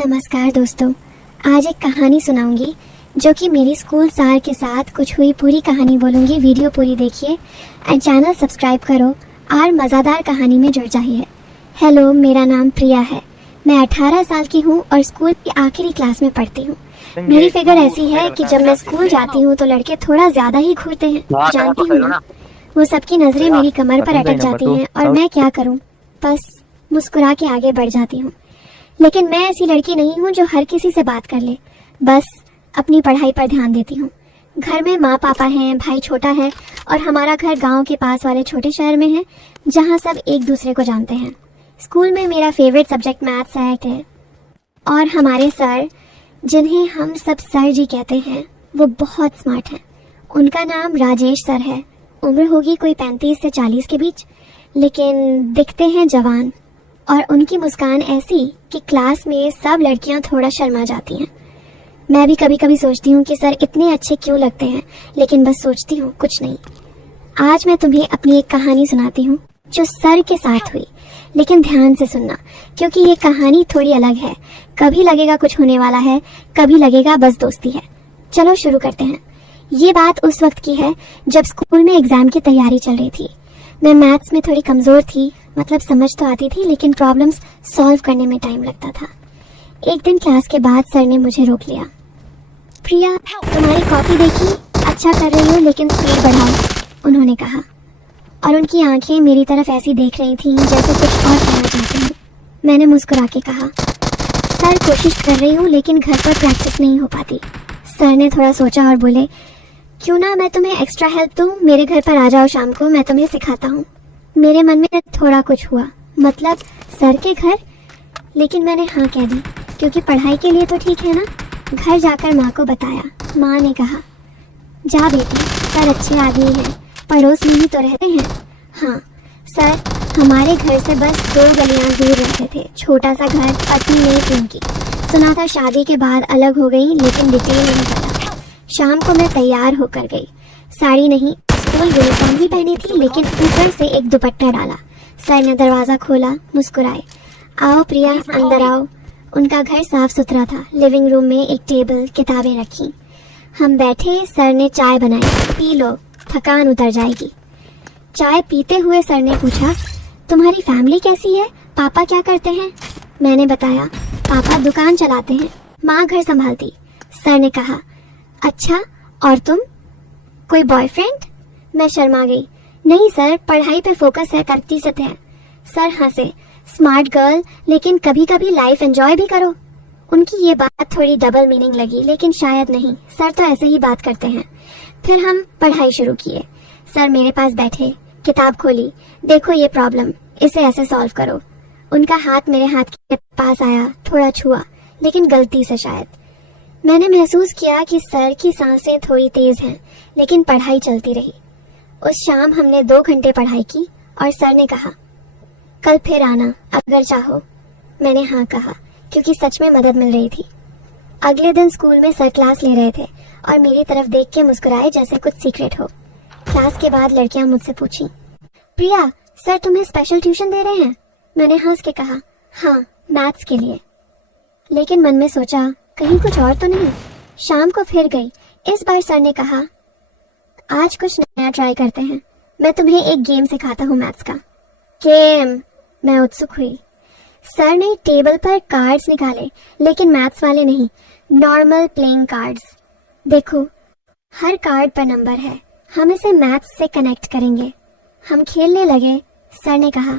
नमस्कार दोस्तों, आज एक कहानी सुनाऊंगी जो कि मेरी स्कूल सार के साथ कुछ हुई पूरी कहानी बोलूंगी। वीडियो पूरी देखिए एंड चैनल सब्सक्राइब करो और मज़ेदार कहानी में जुड़ जाइए। हेलो, मेरा नाम प्रिया है। मैं 18 साल की हूँ और स्कूल की आखिरी क्लास में पढ़ती हूँ। मेरी फिगर ऐसी है कि जब मैं स्कूल जाती हूँ तो लड़के थोड़ा ज़्यादा ही घूरते हैं, जानती हूँ ना। वो सबकी नज़रें मेरी कमर पर अटक जाती हैं और मैं क्या करूँ, बस मुस्कुरा के आगे बढ़ जाती हूँ। लेकिन मैं ऐसी लड़की नहीं हूँ जो हर किसी से बात कर ले, बस अपनी पढ़ाई पर ध्यान देती हूँ। घर में माँ पापा हैं, भाई छोटा है और हमारा घर गांव के पास वाले छोटे शहर में है जहाँ सब एक दूसरे को जानते हैं। स्कूल में मेरा फेवरेट सब्जेक्ट मैथ्स है और हमारे सर, जिन्हें हम सब सर जी कहते हैं, वो बहुत स्मार्ट हैं। उनका नाम राजेश सर है। उम्र होगी कोई 35 से 40 के बीच, लेकिन दिखते हैं जवान। और उनकी मुस्कान ऐसी कि क्लास में सब लड़कियां थोड़ा शर्मा जाती हैं। मैं भी कभी कभी सोचती हूँ कि सर इतने अच्छे क्यों लगते हैं, लेकिन बस सोचती हूँ, कुछ नहीं। आज मैं तुम्हें अपनी एक कहानी सुनाती हूँ जो सर के साथ हुई, लेकिन ध्यान से सुनना क्योंकि ये कहानी थोड़ी अलग है। कभी लगेगा कुछ होने वाला है, कभी लगेगा बस दोस्ती है। चलो शुरू करते हैं। ये बात उस वक्त की है जब स्कूल में एग्जाम की तैयारी चल रही थी। मैं मैथ्स में थोड़ी कमजोर थी, मतलब समझ तो आती थी लेकिन प्रॉब्लम्स सॉल्व करने में टाइम लगता था। एक दिन क्लास के बाद सर ने मुझे रोक लिया। प्रिया, तुम्हारी कॉपी देखी, अच्छा कर रही हो लेकिन स्पीड बढ़ाओ, उन्होंने कहा। और उनकी आंखें मेरी तरफ ऐसी देख रही थीं जैसे कुछ और कहना चाहते हैं। मैंने मुस्कुरा के कहा, सर कोशिश कर रही हूँ लेकिन घर पर प्रैक्टिस नहीं हो पाती। सर ने थोड़ा सोचा और बोले, क्यों ना मैं तुम्हें एक्स्ट्रा हेल्प दूँ, मेरे घर पर आ जाओ शाम को, मैं तुम्हें सिखाता हूँ। मेरे मन में थोड़ा कुछ हुआ, मतलब सर के घर, लेकिन मैंने हाँ कह दी क्योंकि पढ़ाई के लिए तो ठीक है ना। घर जाकर माँ को बताया। माँ ने कहा, जा बेटी, सर अच्छे आदमी हैं, पड़ोस में ही तो रहते हैं। हाँ सर, हमारे घर से बस 2 गलियां दूर रहते थे। छोटा सा घर, पत्नी नहीं थी उनकी। सुना था शादी के बाद अलग हो गई, लेकिन डिटेल नहीं पता। शाम को मैं तैयार होकर गई। साड़ी नहीं, स्कूल यूनिफॉर्म भी पहनी थी, लेकिन ऊपर से एक दुपट्टा डाला। सर ने दरवाजा खोला, मुस्कुराए, आओ प्रिया, अंदर आओ। उनका घर साफ सुथरा था। लिविंग रूम में एक टेबल, किताबें रखी। हम बैठे। सर ने चाय बनाई, पी लो, थकान उतर जाएगी। चाय पीते हुए सर ने पूछा, तुम्हारी फैमिली कैसी है, पापा क्या करते हैं? मैंने बताया, पापा दुकान चलाते हैं, माँ घर संभालती। सर ने कहा, अच्छा, और तुम, कोई बॉयफ्रेंड? मैं शर्मा गई। नहीं सर, पढ़ाई पे फोकस है, करती सत है। सर हंसे, स्मार्ट गर्ल, लेकिन कभी कभी लाइफ एंजॉय भी करो। उनकी ये बात थोड़ी डबल मीनिंग लगी, लेकिन शायद नहीं, सर तो ऐसे ही बात करते हैं। फिर हम पढ़ाई शुरू किए। सर मेरे पास बैठे, किताब खोली, देखो ये प्रॉब्लम, इसे ऐसे सॉल्व करो। उनका हाथ मेरे हाथ के पास आया, थोड़ा छुआ, लेकिन गलती से शायद। मैंने महसूस किया कि सर की सांसें थोड़ी तेज हैं, लेकिन पढ़ाई चलती रही। उस शाम हमने 2 घंटे पढ़ाई की और सर ने कहा, कल फिर आना अगर चाहो। मैंने हाँ कहा क्योंकि सच में मदद मिल रही थी। अगले दिन स्कूल में सर क्लास ले रहे थे और मेरी तरफ देख के मुस्कुराए जैसे कुछ सीक्रेट हो। क्लास के बाद लड़कियां मुझसे पूछी, प्रिया, सर तुम्हें स्पेशल ट्यूशन दे रहे हैं? मैंने हंस के कहा, हाँ, मैथ्स के लिए। लेकिन मन में सोचा, कहीं कुछ और तो नहीं। शाम को फिर गई। इस बार सर ने कहा, आज कुछ नया ट्राई करते हैं, मैं तुम्हें एक गेम सिखाता हूँ मैथ्स का। गेम? मैं उत्सुक हुई। सर ने टेबल पर कार्ड्स निकाले, लेकिन मैथ्स वाले नहीं, नॉर्मल प्लेइंग कार्ड्स। देखो, हर कार्ड पर नंबर है, हम इसे मैथ्स से कनेक्ट करेंगे। हम खेलने लगे। सर ने कहा,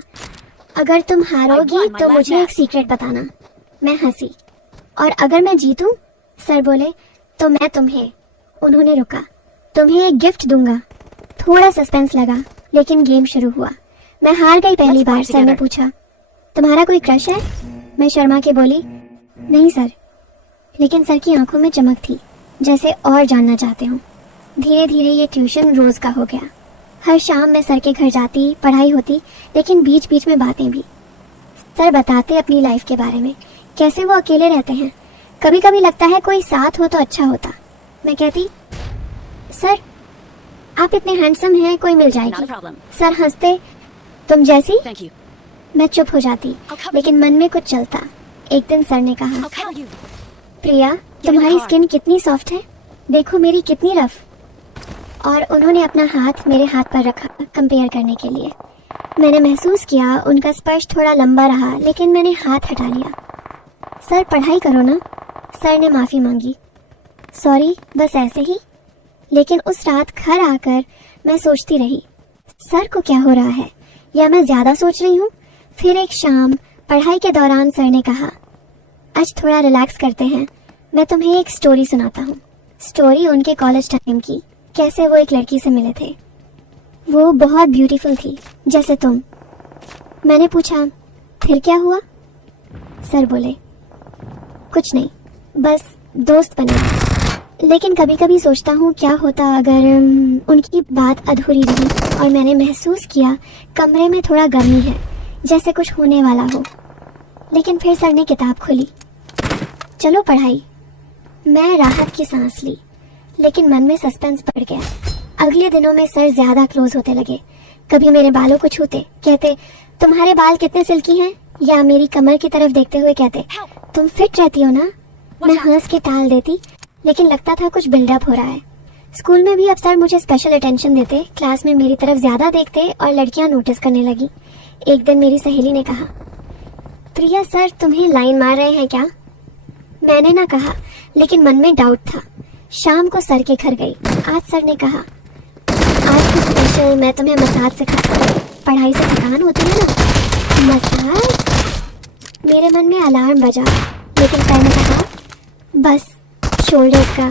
अगर तुम हारोगी तो मुझे एक सीक्रेट बताना। मैं हंसी। और अगर मैं जीतूं? सर बोले, तो मैं तुम्हें, उन्होंने रुका, तुम्हें एक गिफ्ट दूंगा। थोड़ा सस्पेंस लगा, लेकिन गेम शुरू हुआ। मैं हार गई पहली बार। सर ने पूछा, तुम्हारा कोई क्रश है? मैं शर्मा के बोली, नहीं सर। लेकिन सर की आंखों में चमक थी, जैसे और जानना चाहते हो। धीरे धीरे ये ट्यूशन रोज का हो गया। हर शाम मैं सर के घर जाती, पढ़ाई होती, लेकिन बीच बीच में बातें भी। सर बताते अपनी लाइफ के बारे में, कैसे वो अकेले रहते हैं। कभी कभी लगता है कोई साथ हो तो अच्छा होता। मैं कहती, सर आप इतने हैंडसम हैं, कोई मिल जाएगी। सर हंसते, तुम जैसी। मैं चुप हो जाती, लेकिन मन में कुछ चलता। एक दिन सर ने कहा, I'll kill you. प्रिया तुम्हारी स्किन कितनी सॉफ्ट है, देखो मेरी कितनी रफ। और उन्होंने अपना हाथ मेरे हाथ पर रखा कंपेयर करने के लिए। मैंने महसूस किया उनका स्पर्श थोड़ा लंबा रहा, लेकिन मैंने हाथ हटा लिया। सर पढ़ाई करो ना, सर ने माफ़ी मांगी। सॉरी, बस ऐसे ही। लेकिन उस रात घर आकर मैं सोचती रही, सर को क्या हो रहा है, या मैं ज़्यादा सोच रही हूँ। फिर एक शाम पढ़ाई के दौरान सर ने कहा, आज थोड़ा रिलैक्स करते हैं, मैं तुम्हें एक स्टोरी सुनाता हूँ। स्टोरी उनके कॉलेज टाइम की, कैसे वो एक लड़की से मिले थे। वो बहुत ब्यूटीफुल थी, जैसे तुम। मैंने पूछा, फिर क्या हुआ? सर बोले, कुछ नहीं, बस दोस्त बने। लेकिन कभी कभी सोचता हूँ क्या होता अगर उनकी बात अधूरी रही और मैंने महसूस किया कमरे में थोड़ा गर्मी है, जैसे कुछ होने वाला हो। लेकिन फिर सर ने किताब खोली, चलो पढ़ाई। मैं राहत की सांस ली, लेकिन मन में सस्पेंस बढ़ गया। अगले दिनों में सर ज्यादा क्लोज होते लगे। कभी मेरे बालों को छूते, कहते तुम्हारे बाल कितने सिल्की हैं, या मेरी कमर की तरफ देखते हुए कहते तुम फिट रहती हो ना। मैं हंस के टाल देती, लेकिन लगता था कुछ बिल्डअप हो रहा है। स्कूल में भी अब सर मुझे स्पेशल अटेंशन देते, क्लास में मेरी तरफ ज्यादा देखते और लड़कियां नोटिस करने लगी। एक दिन मेरी सहेली ने कहा, प्रिया सर तुम्हें लाइन मार रहे हैं क्या? मैंने ना कहा, लेकिन मन में डाउट था। शाम को सर के घर गई। आज सर ने कहा, आज की स्पेशल मैं तुम्हें मसाज सिखाता हूँ। पढ़ाई से थकान होती है ना। मसाज? मेरे मन में अलार्म बजा, लेकिन सर ने कहा, बस शोल्डर्स का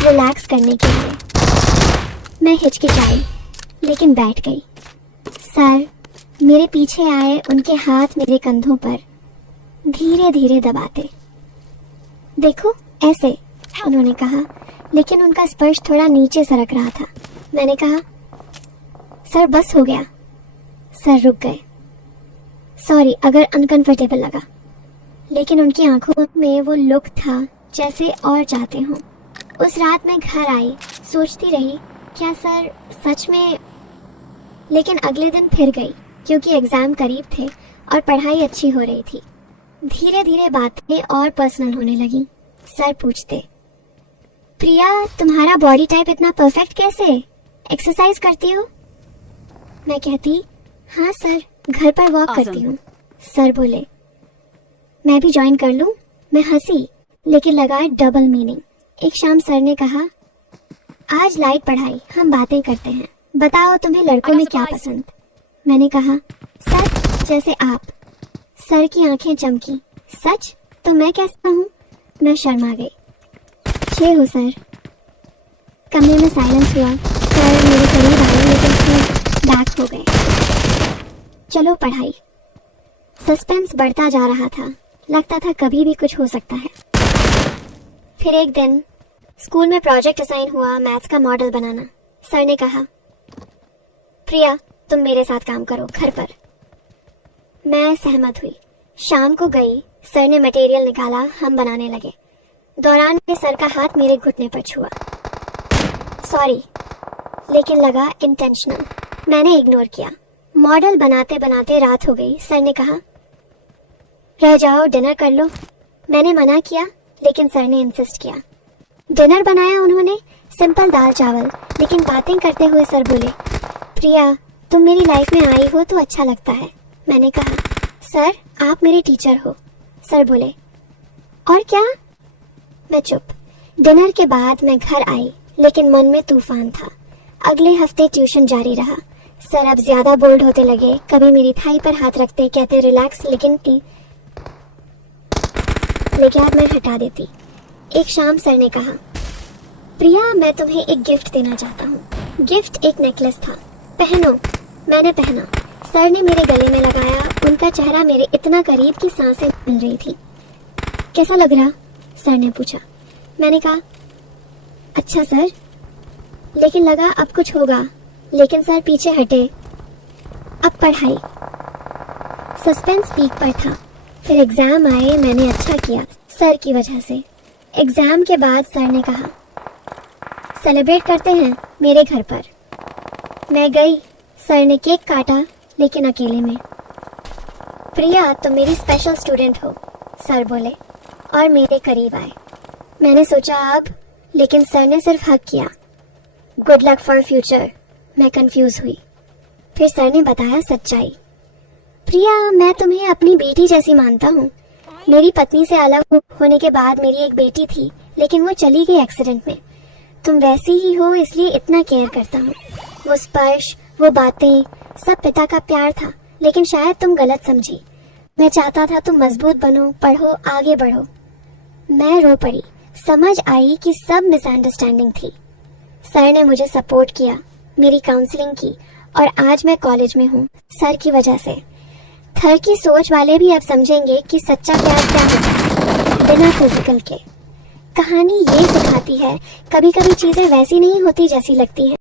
रिलैक्स करने के लिए। मैं हिचकिचाई, लेकिन बैठ गई। सर मेरे पीछे आए, उनके हाथ मेरे कंधों पर धीरे धीरे दबाते। देखो ऐसे, उन्होंने कहा, लेकिन उनका स्पर्श थोड़ा नीचे सरक रहा था। मैंने कहा, सर बस हो गया। सर रुक गए। सॉरी अगर अनकंफर्टेबल लगा। लेकिन उनकी आंखों में वो लुक था जैसे और चाहते हों। उस रात मैं घर आई, सोचती रही क्या सर सच में। लेकिन अगले दिन फिर गई, क्योंकि एग्जाम करीब थे और पढ़ाई अच्छी हो रही थी। धीरे धीरे बातें और पर्सनल होने लगी। सर पूछते, प्रिया तुम्हारा बॉडी टाइप इतना परफेक्ट कैसे? एक्सरसाइज करती हो? मैं कहती, हाँ सर, घर पर वॉक करती हूँ। सर बोले, मैं भी ज्वाइन कर लूँ? मैं हंसी, लेकिन लगा डबल मीनिंग। एक शाम सर ने कहा, आज लाइट पढ़ाई, हम बातें करते हैं। बताओ तुम्हें लड़कों में क्या पसंद? मैंने कहा, सच जैसे आप। सर की आंखें चमकी। सच? तो मैं कैसा हूँ? मैं शर्मा गई। 6 हो सर। कमरे में साइलेंस हुआ। सर मेरे करीब आए, लेकिन फिर बैक हो गए। चलो पढ़ाई। सस्पेंस बढ़ता जा रहा था। लगता था कभी भी कुछ हो सकता है। फिर एक दिन स्कूल में प्रोजेक्ट असाइन हुआ, मैथ्स का मॉडल बनाना। सर ने कहा, प्रिया तुम मेरे साथ काम करो घर पर। मैं सहमत हुई। शाम को गई, सर ने मटेरियल निकाला, हम बनाने लगे। दौरान में सर का हाथ मेरे घुटने पर छुआ। सॉरी, लेकिन लगा इंटेंशनल। मैंने इग्नोर किया। मॉडल बनाते बनाते रात हो गई। सर ने कहा, रह जाओ, डिनर कर लो। मैंने मना किया, लेकिन सर ने इंसिस्ट किया। डिनर बनाया उन्होंने, सिंपल दाल चावल। लेकिन बातें करते हुए सर बोले, प्रिया तुम मेरी लाइफ में आई हो तो अच्छा लगता है। मैंने कहा, सर आप मेरे टीचर हो। सर बोले, और क्या? मैं चुप। डिनर के बाद मैं घर आई, लेकिन मन में तूफान था। अगले हफ्ते ट्यूशन जारी रहा। सर अब ज्यादा बोल्ड होते लगे। कभी मेरी थाई पर हाथ रखते, कहते रिलैक्स, लेकिन अब मैं हटा देती। एक शाम सर ने कहा, प्रिया मैं तुम्हें एक गिफ्ट देना चाहता हूँ। गिफ्ट एक नेकलेस था, पहनो। मैंने पहना। सर ने मेरे गले में लगाया। उनका चेहरा मेरे इतना करीब कि सांसें मिल रही थी। कैसा लग रहा? सर ने पूछा। मैंने कहा, अच्छा सर। लेकिन लगा अब कुछ होगा। लेकिन सर पीछे हटे। अब पढ़ाई। सस्पेंस पीक पर था। फिर एग्जाम आए। मैंने अच्छा किया सर की वजह से। एग्जाम के बाद सर ने कहा, सेलिब्रेट करते हैं मेरे घर पर। मैं गई। सर ने केक काटा, लेकिन अकेले में। प्रिया तुम मेरी स्पेशल स्टूडेंट हो। सर बोले और मेरे करीब आए। मैंने सोचा अब, लेकिन सर ने सिर्फ हक किया। Good luck for future. मैं कंफ्यूज हुई। फिर सर ने बताया सच्चाई। प्रिया, मैं तुम्हें अपनी बेटी जैसी मानता हूँ। मेरी पत्नी से अलग होने के बाद मेरी एक बेटी थी, लेकिन वो चली गई एक्सीडेंट में। तुम वैसी ही हो, इसलिए इतना केयर करता हूँ। वो स्पर्श, वो बातें, सब पिता का प्यार था, लेकिन शायद तुम गलत समझी। मैं चाहता था तुम मजबूत बनो, पढ़ो, आगे बढ़ो। मैं रो पड़ी। समझ आई कि सब मिसअंडरस्टैंडिंग थी। सर ने मुझे सपोर्ट किया, मेरी काउंसलिंग की, और आज मैं कॉलेज में हूँ सर की वजह से। थर की सोच वाले भी अब समझेंगे कि सच्चा प्यार क्या होता है बिना फिजिकल के। कहानी ये सिखाती है, कभी कभी चीजें वैसी नहीं होती जैसी लगती हैं।